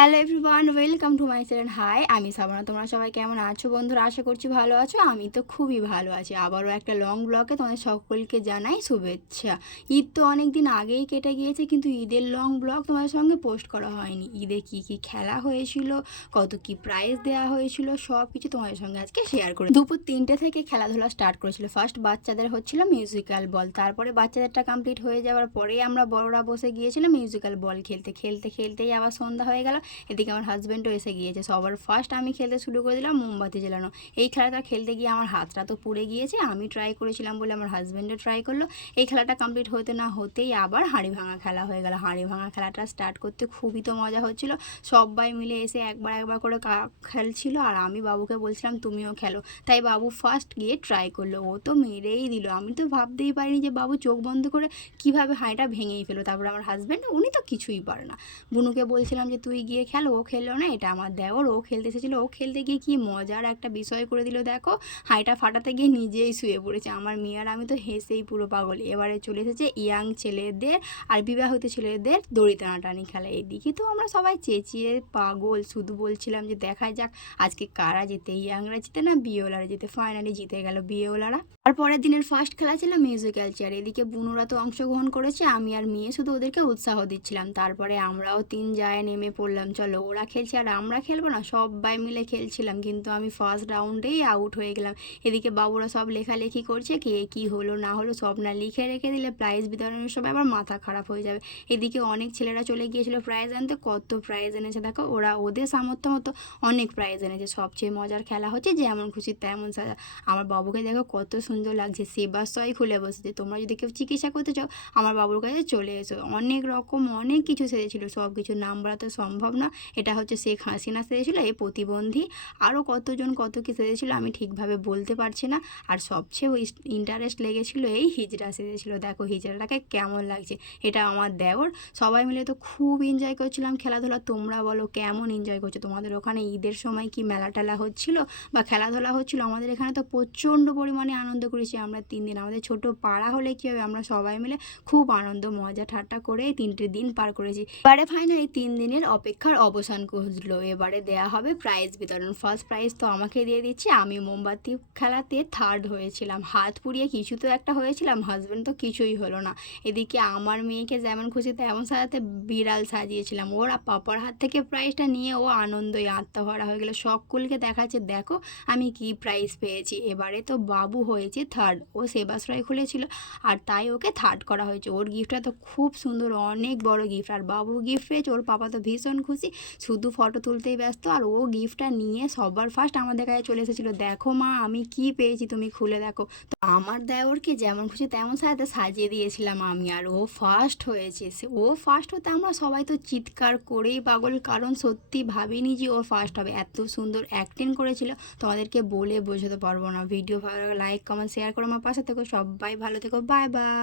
Hello everyone, welcome to my channel. Hi, আমি সাবানা। তোমরা সবাই কেমন আছো বন্ধুরা? আশা করছি ভালো আছো। আমি তো খুবই ভালো আছি। আবারও একটা লং ব্লগে তোমাদের সকলকে জানাই শুভেচ্ছা। ঈদ তো অনেক দিন আগেই কেটে গিয়েছে, কিন্তু ঈদের লং ব্লগ তোমাদের সঙ্গে পোস্ট করা হয়নি। ঈদে কি কি খেলা হয়েছিল, কত কি প্রাইজ দেওয়া হয়েছিল, সব কিছু তোমাদের সঙ্গে আজকে শেয়ার করে। দুপুর 3টে থেকে খেলাধুলা স্টার্ট করেছিল। ফার্স্ট বাচ্চাদের হচ্ছিল মিউজিক্যাল বল, তারপরে বাচ্চাদেরটা কমপ্লিট হয়ে যাওয়ার পরেই আমরা বড়রা বসে গিয়েছিলাম মিউজিক্যাল বল খেলতে। খেলতেই আবার সন্ধ্যা হয়ে গেল। এদিকে আমার হাজব্যান্ডও এসে গিয়েছে। সবার ফার্স্ট আমি খেলতে শুরু করে দিলাম মোমবাতি জ্বালানো। এই খেলাটা খেলতে গিয়ে আমার হাতটা তো পুড়ে গিয়েছে। আমি ট্রাই করেছিলাম বলে আমার হাজব্যান্ডও ট্রাই করলো। এই খেলাটা কমপ্লিট হতে না হতেই আবার হাঁড়ি ভাঙা খেলা হয়ে গেল। হাঁড়ি ভাঙা খেলাটা স্টার্ট করতে খুবই তো মজা হচ্ছিল। সবাই মিলে এসে একবার করে খেলছিল, আর আমি বাবুকে বলছিলাম তুমিও খেলো। তাই বাবু ফার্স্ট গিয়ে ট্রাই করলো, ও তো মেরেই দিল। আমি তো ভাবতেই পারিনি যে বাবু চোখ বন্ধ করে কীভাবে হাঁড়িটা ভেঙেই ফেলো। তারপরে আমার হাজব্যান্ড, উনি তো কিছুই পারে না। বুনুকে বলছিলাম যে তুই গিয়ে খেলো, ও খেললো না। এটা আমার দেওর, ও খেলতে এসেছিলো। ও খেলতে গিয়ে কি মজার একটা বিষয় করে দিল দেখো, হাঁড়িটা ফাটাতে গিয়ে নিজেই শুয়ে পড়েছে। আমার মেয়ে আর আমি তো হেসেই পুরো পাগল। এবারে চলে এসেছে ইয়াং ছেলেদের আর বিবাহিত ছেলেদের দড়ি টানাটানি খেলা। এদিকে তো আমরা সবাই চেঁচিয়ে পাগল, শুধু বলছিলাম যে দেখা যাক আজকে কারা যেতে, ইয়াংরা জিতে না বিয়েওয়ালারা যেতে। ফাইনালি জিতে গেল বিয়েওয়ালারা। আর পরের দিনের ফার্স্ট খেলা ছিল মিউজিক্যাল চেয়ার। এদিকে বুনুরা তো অংশগ্রহণ করেছে, আমি আর মেয়ে শুধু ওদেরকে উৎসাহ দিচ্ছিলাম। তারপরে আমরাও 3 জায়গায় নেমে পড়লাম, চলো ওরা খেলছে আর আমরা খেলবো না, সবাই মিলে খেলছিলাম। কিন্তু আমি ফার্স্ট রাউন্ডেই আউট হয়ে গেলাম। এদিকে বাবুরা সব লেখালেখি করছে, কে কী হলো না হলো সব না লিখে রেখে দিলে প্রাইজ বিতরণের সময় আবার মাথা খারাপ হয়ে যাবে। এদিকে অনেক ছেলেরা চলে গিয়েছিল প্রাইজ আনতে। কত প্রাইজ এনেছে দেখো, ওরা ওদের সামর্থ্য মতো অনেক প্রাইজ এনেছে। সবচেয়ে মজার খেলা হচ্ছে যেমন খুশি তেমন সাজা। আমার বাবুকে দেখো কত সুন্দর লাগছে, সেবাশ্রয় খুলে বসেছে। তোমরা যদি কেউ চিকিৎসা করতে চাও আমার বাবুর কাছে চলে এসো। অনেক রকম অনেক কিছু সেজেছিল, সব কিছু নাম বলা তো সম্ভব না। এটা হচ্ছে শেখ হাসিনা সেজেছিল, এই প্রতিবন্ধী। আরও কতজন কত কী সেজেছিল আমি ঠিকভাবে বলতে পারছি না। আর সবচেয়ে ইন্টারেস্ট লেগেছিলো এই হিজড়া সেজেছিল। দেখো হিজড়াটাকে কেমন লাগছে, এটা আমার দেওর। সবাই মিলে তো খুব এনজয় করছিলাম খেলাধুলা। তোমরা বলো কেমন এনজয় করছো? তোমাদের ওখানে ঈদের সময় কি মেলা টেলা হচ্ছিল বা খেলাধুলা হচ্ছিল? আমাদের এখানে তো প্রচণ্ড পরিমাণে আনন্দ করেছি আমরা 3 দিন। আমাদের ছোট পাড়া হলে কী হবে, আমরা সবাই মিলে খুব আনন্দ মজা ঠাট্টা করে 3টে দিন পার করেছি। এবারে ফাইনালি 3 দিনের অপেক্ষার অবসান ঘটলো। এবারে দেয়া হবে প্রাইজ বিতরণ। ফার্স্ট প্রাইজ তো আমাকে দিয়ে দিচ্ছে। আমি মোমবাতি খেলাতে থার্ড হয়েছিলাম, হাত পুড়িয়ে কিছু তো একটা হয়েছিলাম। হাজব্যান্ড তো কিছুই হলো না। এদিকে আমার মেয়েকে যেমন খুশি তেমন সাজাতে বিড়াল সাজিয়েছিলাম। ওর পাপার হাত থেকে প্রাইজটা নিয়ে ও আনন্দই আত্মহারা হয়ে গেলো। সকলকে দেখাচ্ছে দেখো আমি কি প্রাইজ পেয়েছি। এবারে তো বাবু হয়েছে থার্ড, ও সেবাশ্রয় খুলেছিল আর তাই ওকে থার্ড করা হয়েছে। ওর গিফটটা তো খুব সুন্দর, অনেক বড় গিফট। আর বাবু গিফট পেয়েছে, ওর পাপা তো ভীষণ খুশি, শুধু ফটো তুলতেই ব্যস্ত। আর ও গিফটটা নিয়ে সবার ফার্স্ট আমাদের কাছে চলে এসেছিলো, দেখো মা আমি কি পেয়েছি তুমি খুলে দেখো। তো আমার দেওরকে যেমন খুশি তেমন সাজাতে সাজিয়ে দিয়েছিলাম আমি, আর ও ফার্স্ট হয়েছে। ও ফার্স্ট হতে আমরা সবাই তো চিৎকার করেই পাগল, কারণ সত্যি ভাবিনি যে ও ফার্স্ট হবে। এত সুন্দর অ্যাক্টিং করেছিল তোমাদেরকে বলে বোঝাতে পারবো না। ভিডিও ভালো লাইক কমেন্ট শেয়ার করো, আমার পাশে থেকো। সবাই ভালো থেকো, বাই বাই।